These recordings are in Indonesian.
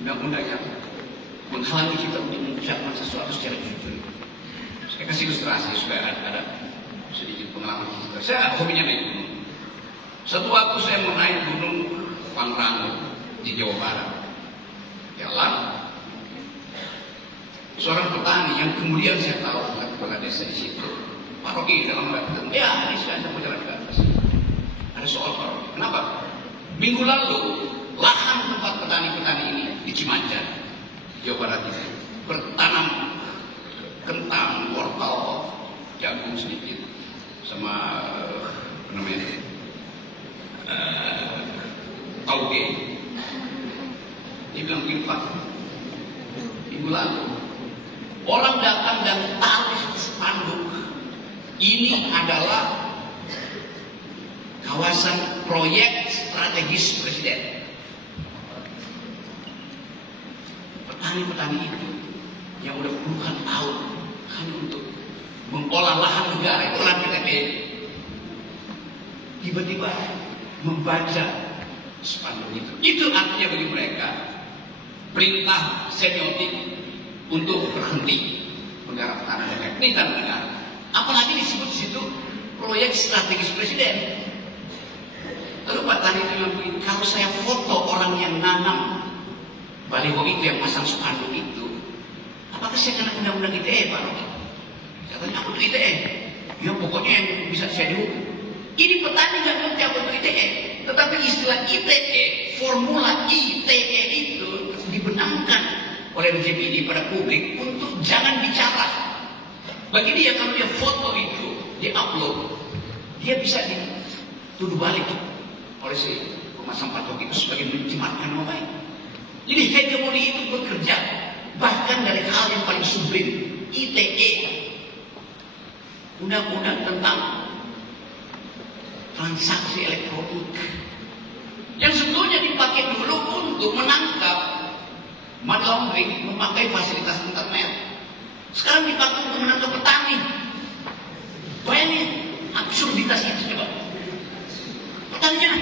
undang-undang yang menghalangi kita untuk mengucapkan sesuatu secara jujur. Saya kasih ilustrasi supaya ada sedikit pengalaman kita. Saya hobinya naik gunung. Satu waktu saya mau naik gunung Pangrango di Jawa Barat. Jalan seorang petani yang kemudian saya tahu kepala desa di situ. Pak Rocky dalam ketemu, ya ini saya mau jalan ke atas. Ada soal Pak Rocky. Kenapa? Minggu lalu lahan tempat petani-petani ini di Cimacan, Jawa Barat ini bertanam kentang, wortel, jagung sedikit, sama apa namanya tauge. Dia bilang begini, Pak, minggu lalu orang datang dan taruh spanduk, ini adalah kawasan proyek strategis Presiden. Petani-petani itu yang udah puluhan tahun hanya untuk mengolah lahan negara, itu lahan PTBN, tiba-tiba membaca spanduk itu. Itu artinya bagi mereka perintah semiotik untuk berhenti menggarap tanah negara. Ini tanah negara. Apalagi disebut di situ proyek strategis Presiden. Lalu Pak Tani itu bilang, kalau saya foto orang yang nanam baliho itu, yang masang spanduk itu, apakah saya kena undang-undang ITE, Pak Rocky? Saya tanya, apa itu ITE? Ya pokoknya yang bisa saya dihukum. Ini petani nggak ngerti apa itu ITE, tetapi istilah ITE, formula ITE itu dibenamkan oleh rejim ini pada publik untuk jangan bicara. Bagi dia, kalau dia foto itu, dia upload, dia bisa dituduh balik oleh si pemasang patok itu sebagai mencemarkan nama baik. Jadi hegemoni itu bekerja bahkan dari hal yang paling sublim, ITE, undang-undang tentang transaksi elektronik, yang sebetulnya dipakai dulu untuk menangkap money laundering memakai fasilitas internet. Sekarang dipakai untuk menangkap petani. Bayangin absurditas itu coba. Petaninya,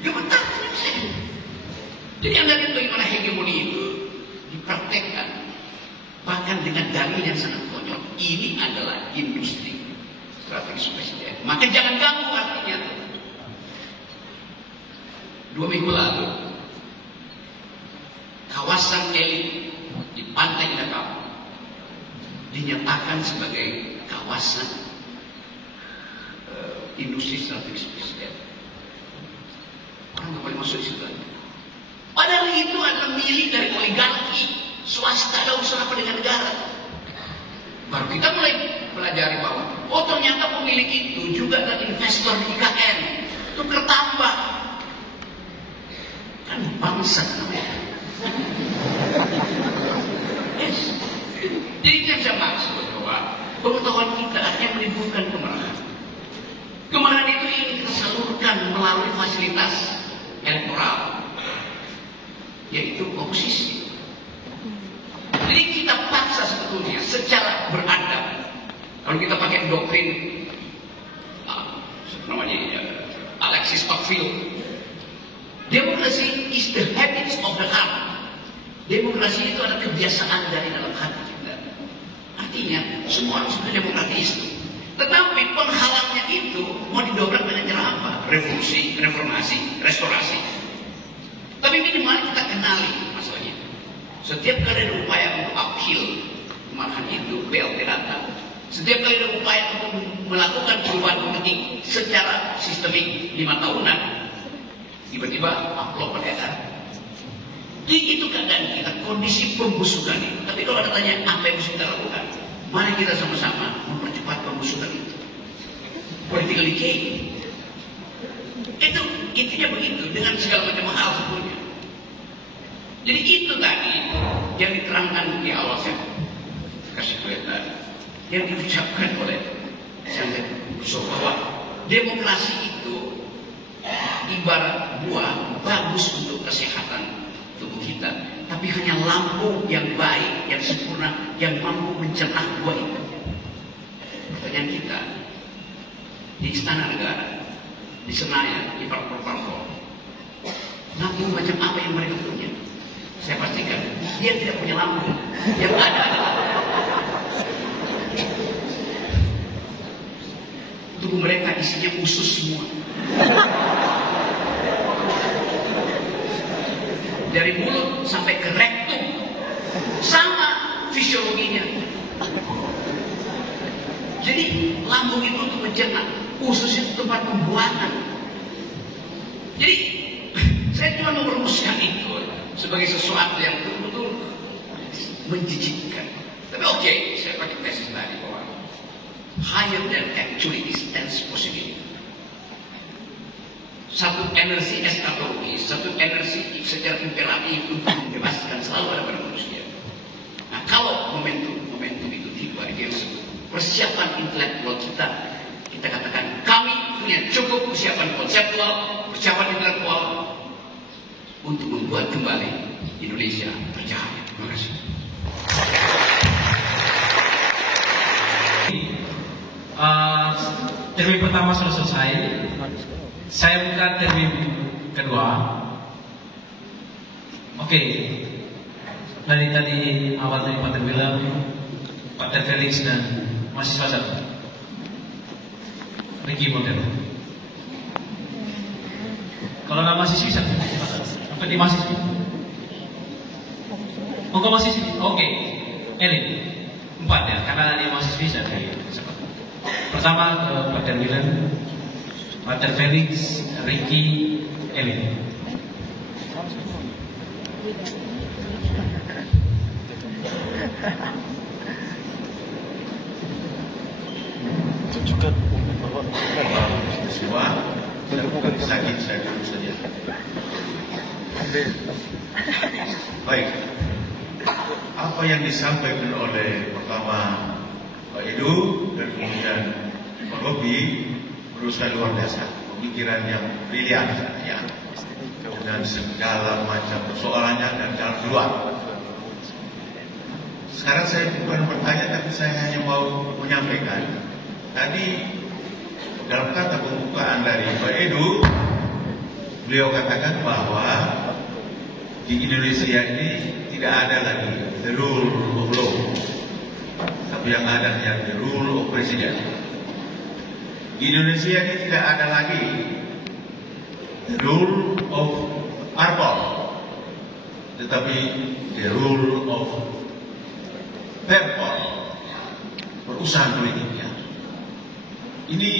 dia petani. Jadi Anda lihat bagaimana hegemoni itu dipraktekkan, bahkan dengan dalil yang sangat konyol. Ini adalah industri strategis Presiden. Maka jangan ganggu artinya. 2 minggu lalu, kawasan elit di Pantai Indah Kapuk dinyatakan sebagai kawasan industri strategis Presiden. Orang nggak boleh masuk di situ. Padahal itu adalah milik dari oligarki, swasta, ada urusan apa dengan negara. Baru kita mulai pelajari bahwa ternyata pemilik itu juga adalah investor di IKN. Itu bertambah. Kan bangsa namanya. Yes. Jadi itu yang saya maksud bahwa pengetahuan kita artinya menimbulkan kemarahan. Kemarahan itu ingin kita salurkan melalui fasilitas elektoral, yaitu oposisi. Jadi kita paksa sebetulnya secara beradab. Kalau kita pakai doktrin Alexis Tocqueville, demokrasi is the habits of the heart. Demokrasi itu adalah kebiasaan dari dalam hati kita. Artinya semua orang sebenarnya demokratis. Tetapi penghalangnya itu mau didobrak dengan cara apa? Revolusi, reformasi, restorasi. Tapi minimal kita kenali masalahnya. Setiap kali ada upaya untuk uphill, malahan itu BLT datang. Setiap kali ada upaya untuk melakukan perubahan politik secara sistemik 5 tahunan, tiba-tiba upload beredar. Jadi itu keadaan kita, kondisi pembusukan itu. Tapi kalau ada tanya apa yang harus kita lakukan, mari kita sama-sama mempercepat pembusukan itu. Political decay. Itu intinya begitu, dengan segala macam hal sebetulnya. Jadi itu tadi yang diterangkan di awal saya kasih tadi, yang diucapkan oleh Sanjay Busok, bahwa demokrasi itu ibarat buah, bagus untuk kesehatan tubuh kita, tapi hanya lambung yang baik, yang sempurna, yang mampu mencerna buah itu. Pertanyaan kita di Istana Negara, di Senayan, di Parpol-Parpol, lambung macam apa yang mereka punya? Saya pastikan dia tidak punya lambung. Yang ada adalah tubuh mereka isinya usus semua. Dari mulut sampai ke rektum sama fisiologinya. Jadi lambung itu untuk mencerna, usus itu tempat pembuangan. Jadi saya cuma mau merumuskan itu sebagai sesuatu yang betul-betul menjijikkan. Tapi oke, saya pakai tesis tadi bahwa higher than actually is tense possibility. Satu energi eskatologis, satu energi secara imperatif untuk membebaskan selalu ada pada manusia. Nah, kalau momentum itu tiba, itu yang disebut persiapan intelektual kita. Kita katakan kami punya cukup persiapan konseptual, persiapan intelektual untuk membuat kembali Indonesia berjaya. Terima kasih. Termin pertama sudah selesai. Saya buka termin kedua. Oke. Dari tadi awal dari Pak Terbilang, Pak Felix dan mahasiswa satu. Ricky Montero. Kalau nggak mahasiswi satu, apa di mahasiswi? Oh, kok mahasiswi? Oke. Elin. 4 ya, karena dia mahasiswi satu. Pertama Pak Terbilang, Pak Felix, Ricky, Elin. Tunjukkan semua bukan sakit saya dulu saja. Baik, apa yang disampaikan oleh pertama Pak Edu dan kemudian Pak Robi menurut saya luar biasa, pemikiran yang brilian ya, dan segala macam persoalannya dan jalan keluar. Sekarang saya bukan bertanya, tapi saya hanya mau menyampaikan. Tadi dalam kata pembukaan dari Pak Edu, beliau katakan bahwa di Indonesia ini tidak ada lagi the rule of law, tapi yang ada hanya the rule of president. Di Indonesia ini tidak ada lagi the rule of parpol, tetapi the rule of perpol, perusahaan politiknya. Ini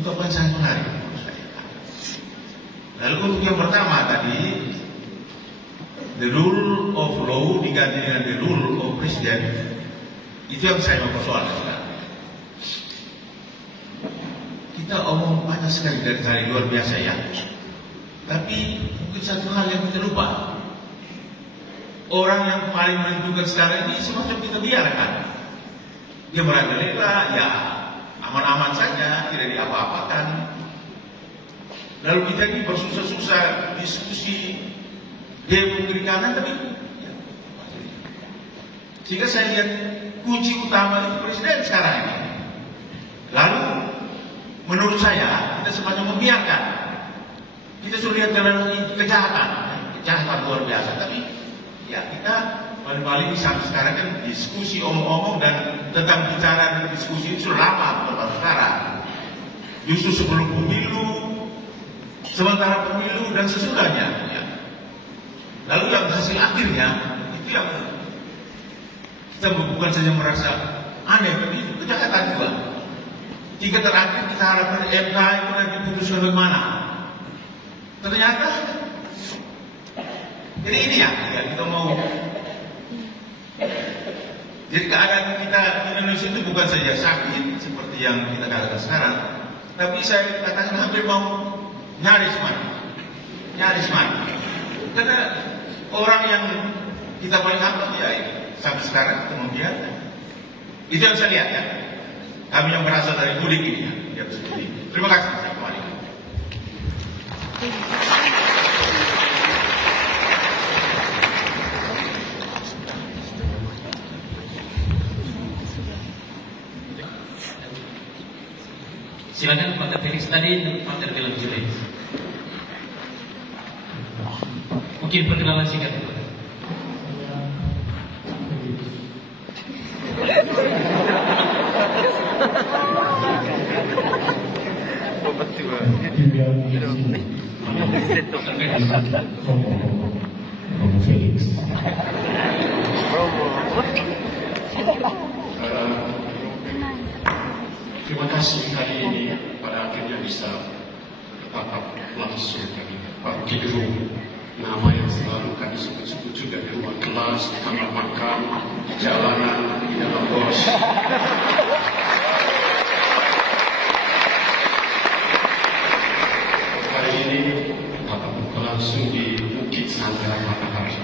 ungkapan sangat menarik menurut saya. Lalu untuk yang pertama tadi, the rule of law diganti dengan the rule of president, itu yang saya mempersoalkan sekarang. Kita omong banyak sekali dari tadi, luar biasa ya. Tapi mungkin satu hal yang kita lupa. Orang yang paling menentukan sekarang ini semacam kita biarkan. Dia merajalela, ya aman-aman saja, tidak diapa-apakan. Lalu kita ini bersusah-susah diskusi, dia memberi kanan, tapi ya. Sehingga saya lihat kunci utama itu presiden sekarang ini. Lalu menurut saya kita semacam membiarkan. Kita sudah lihat dalam kejahatan luar biasa, tapi ya kita paling-paling sampai sekarang kan diskusi omong-omong dan tentang bicara dan diskusi itu sudah lama baru sekarang. Justru sebelum pemilu, sementara pemilu dan sesudahnya. Ya. Lalu yang hasil akhirnya itu yang kita bukan saja merasa aneh, tapi itu kejahatan juga. Jika terakhir kita harapkan MK itu nanti putuskan bagaimana. Ternyata jadi ini ya kita mau. Jadi keadaan kita di Indonesia itu bukan saja sakit seperti yang kita katakan sekarang, tapi saya katakan hampir mau nyaris mati. Karena orang yang kita paling hafal ya sampai sekarang kita membiarkan. Itu yang saya lihat ya. Kami yang berasal dari mudik ini ya seperti ini. Terima kasih. Saya kembali. Silakan Pak Felix tadi Pak Terbilang jelek. Mungkin perkenalan singkat. Felix. Terima kasih hari ini pada akhirnya bisa bertatap langsung dari Pak Rocky Gerung, nama yang selalu kami sebut-sebut juga di ruang kelas, di kamar makan, di jalanan, di dalam bos. Hari ini bertatap langsung di Bukit Sanggar Matahari.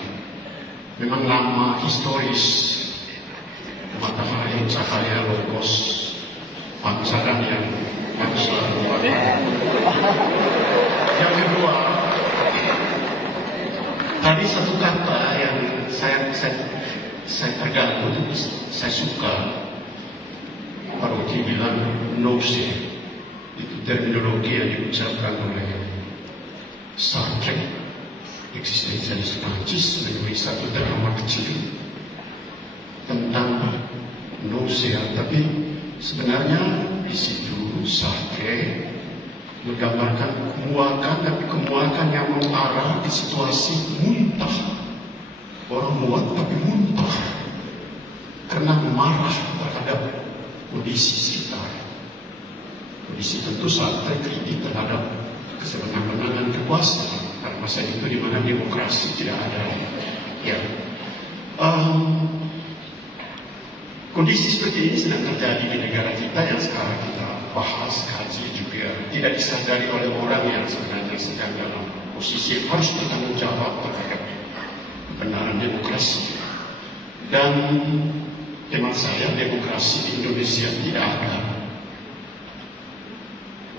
Memang nama historis matahari cahaya logos pancaran yang selalu ada. Yang kedua, tadi satu kata yang saya pegang, saya suka. Pak Rocky bilang nausea, itu terminologi yang diucapkan oleh Sartre, eksistensialis Prancis, menulis satu drama kecil tentang nausea, tapi sebenarnya di situ Sartre menggambarkan kemuakan, tapi kemuakan yang mengarah di situasi muntah. Orang muak tapi muntah karena marah terhadap kondisi sekitar. Kondisi tentu Sartre kritik terhadap kesewenang-wenangan kekuasaan pada masa itu di mana demokrasi tidak ada. Ya. Kondisi seperti ini sedang terjadi di negara kita yang sekarang kita bahas, kaji juga. Tidak disadari oleh orang yang sebenarnya sedang dalam posisi yang harus bertanggung jawab terhadap kebenaran demokrasi. Dan hemat saya, demokrasi di Indonesia tidak ada.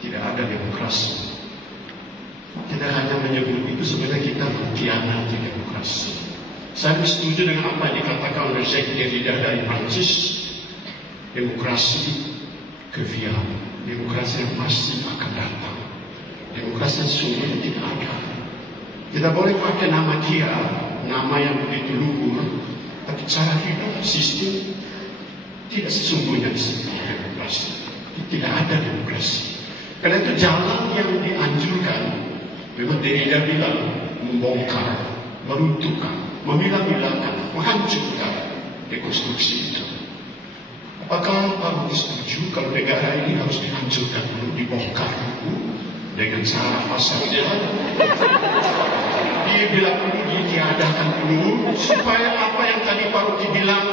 Tidak ada demokrasi. Kita hanya menyebut itu sebenarnya kita mengkhianati demokrasi. Saya setuju dengan apa yang dikatakan oleh Jacques Derrida dari Prancis. Demokrasi kevian, demokrasi yang masih akan datang, demokrasi yang sungguhnya tidak ada. Kita boleh pakai nama dia, nama yang begitu luhur, tapi cara hidup sistem tidak sesungguhnya seperti demokrasi. Tidak ada demokrasi. Karena itu jalan yang dianjurkan, memang Derrida bilang membongkar, meruntuhkan, memilah-milahkan, menghancurkan rekonstruksi itu. Apakah Pak Rocky setuju kalau negara ini harus dihancurkan dulu, dibongkar dulu dengan cara apa saja? Dia bilang dulu, ditiadakan dulu supaya apa yang tadi Pak Rocky bilang,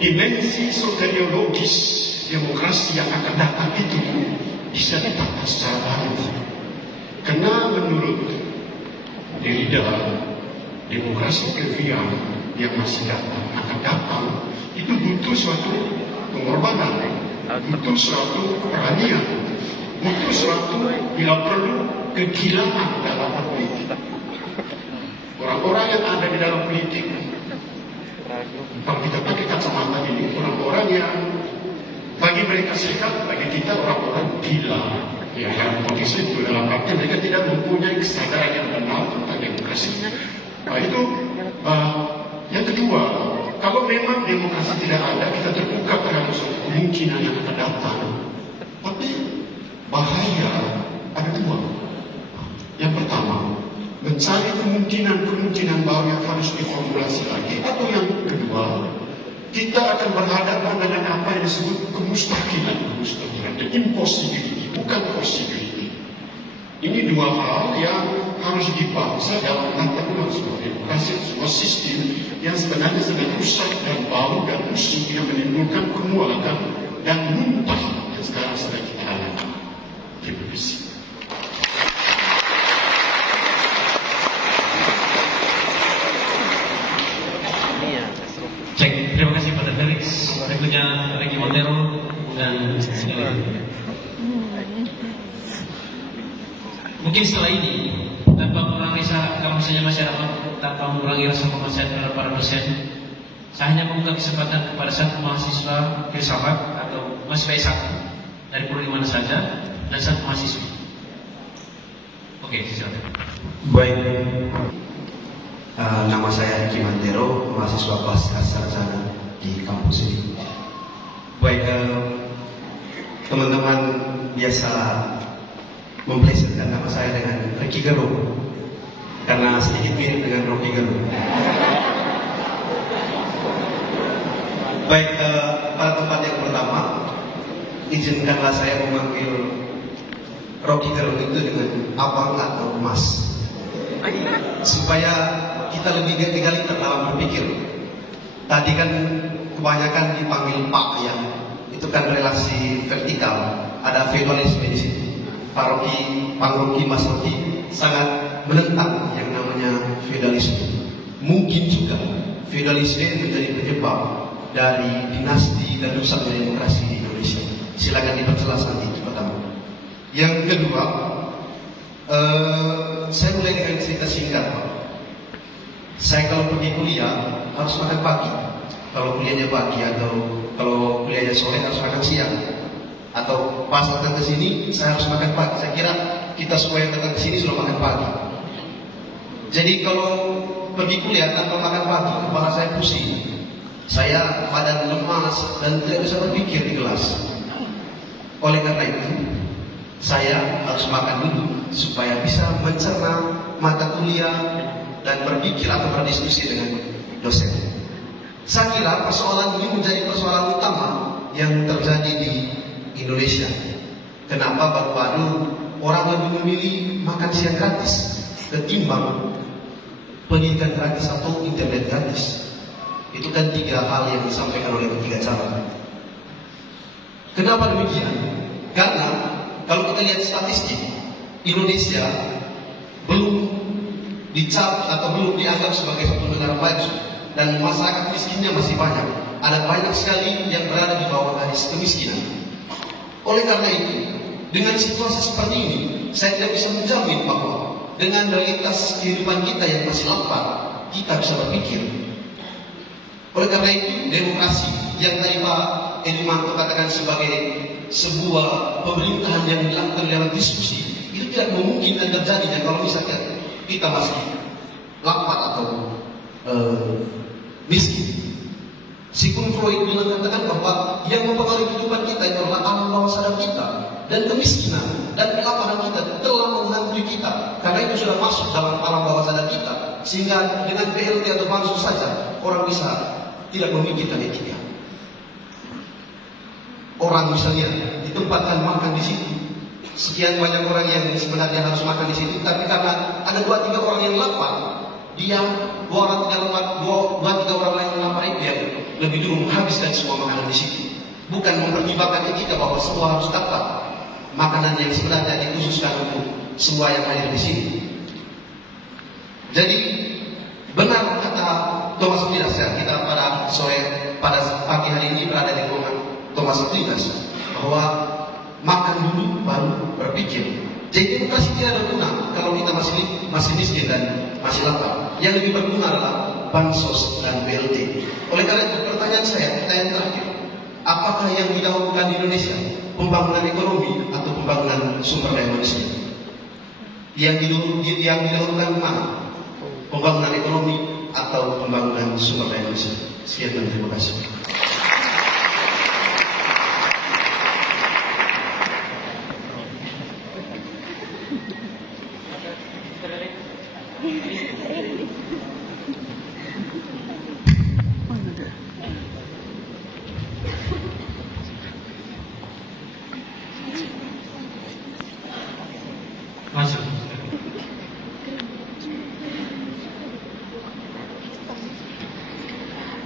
dimensi soteriologis demokrasi yang akan datang itu bisa ditata secara baru. Karena menurut Derrida, demokrasi kevian yang masih akan datang itu butuh suatu pengorbanan, butuh suatu keberanian, butuh suatu bila perlu kegilaan dalam politik. Orang-orang yang ada di dalam politik, kalau kita pakai kacamata ini, orang-orang yang bagi mereka sehat, bagi kita orang-orang gila. Ya, yang kondisi itu dalam arti mereka tidak mempunyai kesadaran yang benar tentang demokrasi. Nah itu yang kedua, kalau memang demokrasi tidak ada, kita terbuka terhadap kemungkinan yang akan datang. Tapi bahaya ada dua. Yang pertama, mencari kemungkinan-kemungkinan baru yang harus diformulasi lagi. Atau yang kedua, kita akan berhadapan dengan apa yang disebut kemustahilan, the impossibility, bukan possibility. Ini dua hal yang harus dibahas dalam tata kelola sebuah demokrasi, sebuah sistem yang sebenarnya sedang rusak dan bau dan musuh yang menimbulkan kemuakan dan muntah yang sekarang sedang kita alami. Terima kasih. Cek, terima kasih Pak Felix. Berikutnya Ricky Montero dan mungkin setelah ini tanpa mengurangi kalau misalnya masyarakat tanpa mengurangi rasa kemanusiaan terhadap para dosen, saya hanya membuka kesempatan kepada satu mahasiswa filsafat atau mahasiswa S1 dari prodi mana saja dan satu mahasiswa. Oke, silakan. Baik, nama saya Ricky Montero, mahasiswa pasca sarjana di kampus ini. Baik, teman-teman biasa memplesetkan nama saya dengan Rocky Gerung karena sedikit mirip dengan Rocky Gerung. Baik, pada tempat yang pertama, izinkanlah saya memanggil Rocky Gerung itu dengan abang atau mas, supaya kita lebih egaliter dalam berpikir. Tadi kan kebanyakan dipanggil Pak ya, itu kan relasi vertikal, ada feudalisme di situ. Pak Rocky, Pak Rocky, Mas Rocky sangat menentang yang namanya feudalisme. Mungkin juga feudalisme menjadi penyebab dari dinasti dan rusaknya demokrasi di Indonesia. Silakan diperjelas nanti itu pertama. Yang kedua, saya mulai dengan cerita singkat, Pak. Saya kalau pergi kuliah harus makan pagi. Kalau kuliahnya pagi atau kalau kuliahnya sore harus makan siang. Atau pas datang ke sini saya harus makan pagi. Saya kira kita semua yang datang ke sini sudah makan pagi. Jadi kalau pergi kuliah tanpa makan pagi, kepala saya pusing. Saya badan lemas dan tidak bisa berpikir di kelas. Oleh karena itu, saya harus makan dulu supaya bisa mencerna mata kuliah dan berpikir atau berdiskusi dengan dosen. Saya kira persoalan ini menjadi persoalan utama yang terjadi di Indonesia. Kenapa baru-baru orang lebih memilih makan siang gratis ketimbang pendidikan gratis atau internet gratis? Itu kan tiga hal yang disampaikan oleh ketiga calon. Kenapa demikian? Karena kalau kita lihat statistik, Indonesia belum dicap atau belum dianggap sebagai suatu negara maju dan masyarakat miskinnya masih banyak. Ada banyak sekali yang berada di bawah garis kemiskinan. Oleh karena itu, dengan situasi seperti ini, saya tidak bisa menjamin bahwa dengan realitas kehidupan kita yang masih lapar, kita bisa berpikir. Oleh karena itu, demokrasi yang tadi Pak Edi Manto katakan sebagai sebuah pemerintahan yang dilakukan dalam diskusi, itu tidak memungkinkan terjadinya kalau misalkan kita masih lapar atau miskin. Sigmund Freud mengatakan bahwa yang mempengaruhi kehidupan kita adalah alam bawah sadar kita, dan kemiskinan dan kelaparan kita telah menghantui kita karena itu sudah masuk dalam alam bawah sadar kita, sehingga dengan BLT atau bansos saja orang bisa tidak memikirkan etika. Orang misalnya ditempatkan makan di situ, sekian banyak orang yang sebenarnya harus makan di situ, tapi karena ada 2-3 orang yang lapar, dia 2-3 orang lain yang lapar itu ya lebih dulu menghabiskan semua makanan di situ. Bukan mempertimbangkan etika bahwa semua harus dapat makanan yang sebenarnya dikhususkan untuk semua yang hadir di sini. Jadi benar kata Thomas Aquinas ya, kita pada pagi hari ini berada di ruangan Thomas Aquinas bahwa makan dulu baru berpikir. Jadi demokrasi tidak berguna kalau kita masih miskin dan masih lapar. Yang lebih berguna adalah bansos dan BLT. Oleh karena itu pertanyaan terakhir, apakah yang didahulukan di Indonesia, pembangunan ekonomi atau pembangunan sumber daya manusia? Yang didahulukan mana? Pembangunan ekonomi atau pembangunan sumber daya manusia? Sekian dan terima kasih. Masuk.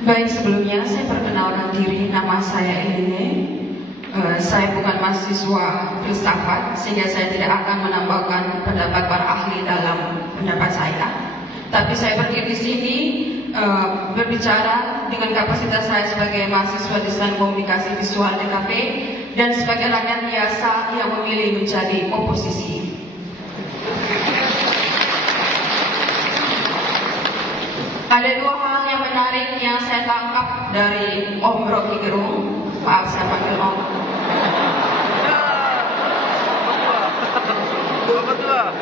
Baik, sebelumnya saya perkenalkan diri, nama saya Eline. Saya bukan mahasiswa filsafat, sehingga saya tidak akan menambahkan pendapat para ahli dalam pendapat saya. Tapi saya berdiri di sini berbicara dengan kapasitas saya sebagai mahasiswa desain komunikasi visual DKV dan sebagai rakyat biasa yang memilih menjadi oposisi. Ada 2 hal yang menarik yang saya tangkap dari Om Rocky Gerung. Maaf, saya panggil Om.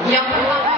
Yang pertama